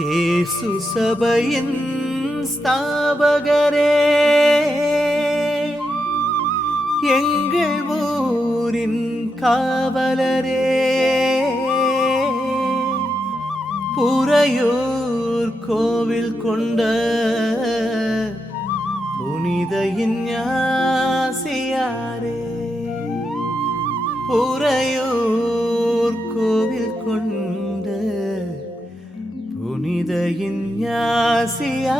இயேசு சபையின் ஸ்தாபகரே, எங்கள் ஊரின் காவலரே, புறையூர் கோவில் கொண்ட புனித இஞ்ஞாசியாரே, புறையூர் கோவில் கொண்ட புனித இஞ்ஞாசியாரே.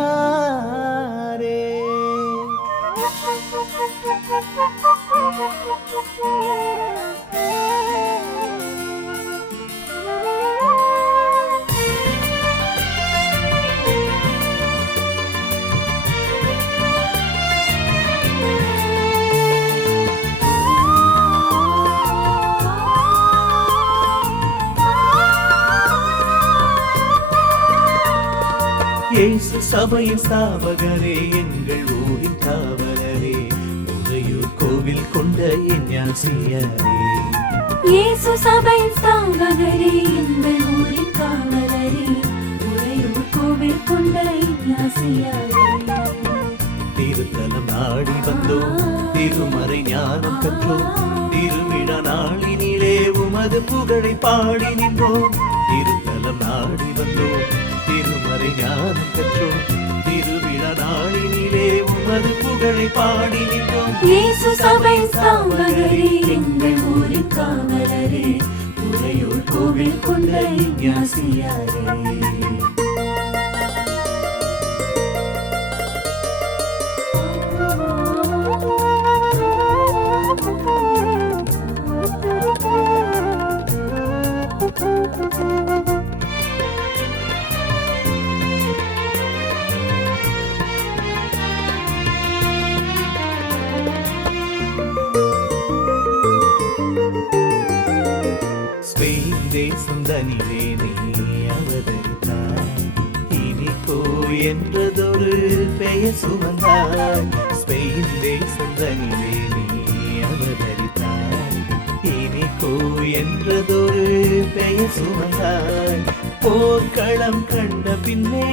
இயேசு சபையின் ஸ்தாபகரே, எங்கள் ஊரின் காவலரே, புறையூர் கோவில் கொண்ட இஞ்ஞாசியாரே. இயேசு சபையின் ஸ்தாபகரே, எங்கள் ஊரின் காவலரே, புறையூர் கோவில் கொண்ட இஞ்ஞாசியாரே. திருத்தலம் நாடி வந்தோம், திருமறை ஞானம் கற்றோம், திருவிழா நாளினிலே உமது புகழை பாடி நின்றோம். திருத்தலம் நாடி வந்தோம், திருமறை ஞானம் பெற்றோம், திருவிழா நாளினிலே உமது புகழை பாடி நின்றோம். இயேசு சபையின் ஸ்தாபகரே, எங்கள் ஊரின் காவலரே, புறையூர் கோவில் கொண்ட இஞ்ஞாசியாரே. ஸ்பெயின் தேசம் தனிலே நீ அவதரித்தாய், இனிக்கோ என்றதொரு பெயர் சுமந்தாய். ஸ்பெயின் தேசம் தனிலே நீ அவதரித்தாய், இனிக்கோ என்றதொரு பெயர் சுமந்தாய். போர்க்களம் கண்ட பின்னே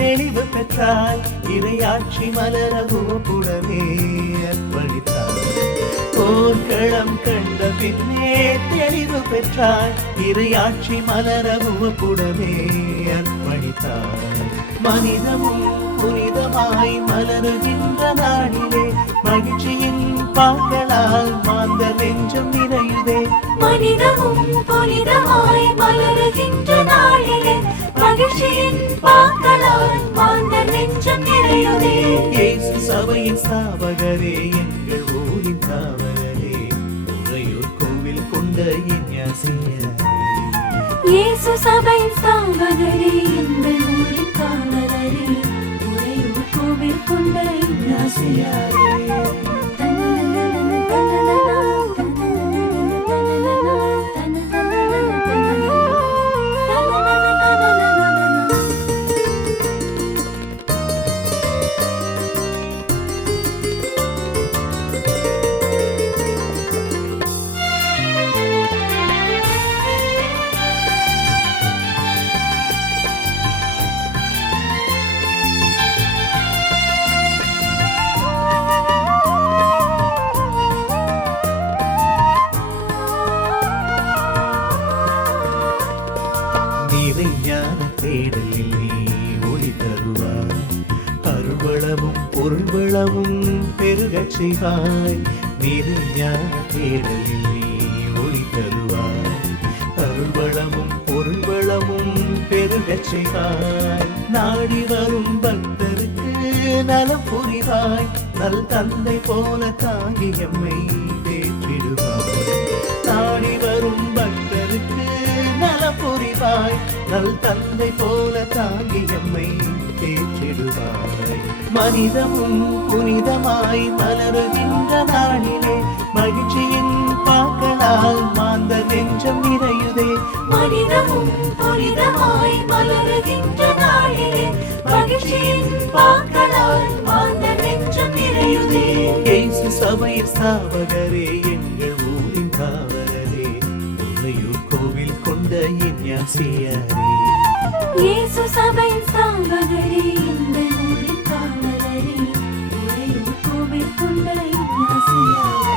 தெளிவு பெற்றாய், இறையாட்சி மலர உமக்குடனே அர்ப்பணித்தாய். போர்க்களம் கண்ட பின்னே தெளிவு பெற்றாய், இறையாட்சி மலர உமக்குடனே அர்ப்பணித்தாய். மனிதமும் புனிதமாய் மலருகின்ற நாளிலே, மகிழ்ச்சியின் பாக்களால் மாந்த நெஞ்சம் நிறையுதே. மனிதமும் புனிதமாய் மலருகின்ற நாளிலே, மகிழ்ச்சியின் பாக்களால் மாந்த நெஞ்சம் நிறையுதே. இயேசு சபையின் ஸ்தாபகரே, எங்கள் ஊரின் காவலரே, புறையூர் கோவில் கொண்ட இஞ்ஞாசியாரே. இயேசு சபையின் ஸ்தாபகரே, எங்கள் ஊரின் காவலரே, புறையூர் கோவில் கொண்ட இஞ்ஞாசியாரே. ஞான தேடலில் நீ ஒளி தருவாய், அருள்வளமும் பொருள்வளமும் பெருகச் செய்வாய். ஞான தேடலில் நீ ஒளி தருவாய், அருள்வளமும் பொருள்வளமும் பெருகச் செய்வாய். நாடி வரும் பக்தருக்கு நலம் புரிவாய், நல் தந்தை போல தாங்கி எம்மை தேற்றிடுவாய். நாடி வரும் பக்தருக்கு நலம் புரிவாய், நல் தந்தை போல தாங்கி எம்மை தேற்றிடுவாய். மனிதமும் புனிதமாய் மலருகின்ற நாளிலே, மகிழ்ச்சியின் பாக்களால் மாந்த நெஞ்சம் நிறையுதே. மனிதமும் புனிதமாய் மலருகின்ற நாளிலே, மகிழ்ச்சியின் பாக்களால் மாந்த நெஞ்சம் நிறையுதே. இயேசு சபையின் ஸ்தாபகரே, எங்கள் ஊரின் காவலரே, புறையூர் கோவில் கொண்ட இஞ்ஞாசியாரே. இயேசு சபையின் ஸ்தாபகரே, எங்கள் ஊரின் காவலரே, உறையூர் கோவில் கொண்ட இன்னாசியாரே.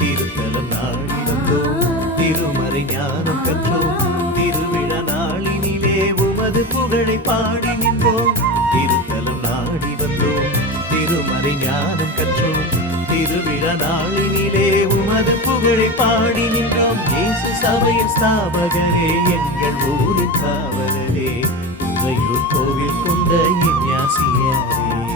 திருத்தலம் நாடி வந்தோம், திருமறை ஞானம் கற்றோம், திருவிழா நாளினிலே உமது புகழை பாடி நின்றோம். திருத்தலம் நாடி வந்தோம், திருமறை ஞானம் கற்றோம், திருவிழா நாளினிலே உமது புகழை பாடி நின்றோம். இயேசு சபையின் ஸ்தாபகரே, எங்கள் ஊரின் காவலரே, உறையூர் கோவில் கொண்ட இன்னாசியாரே.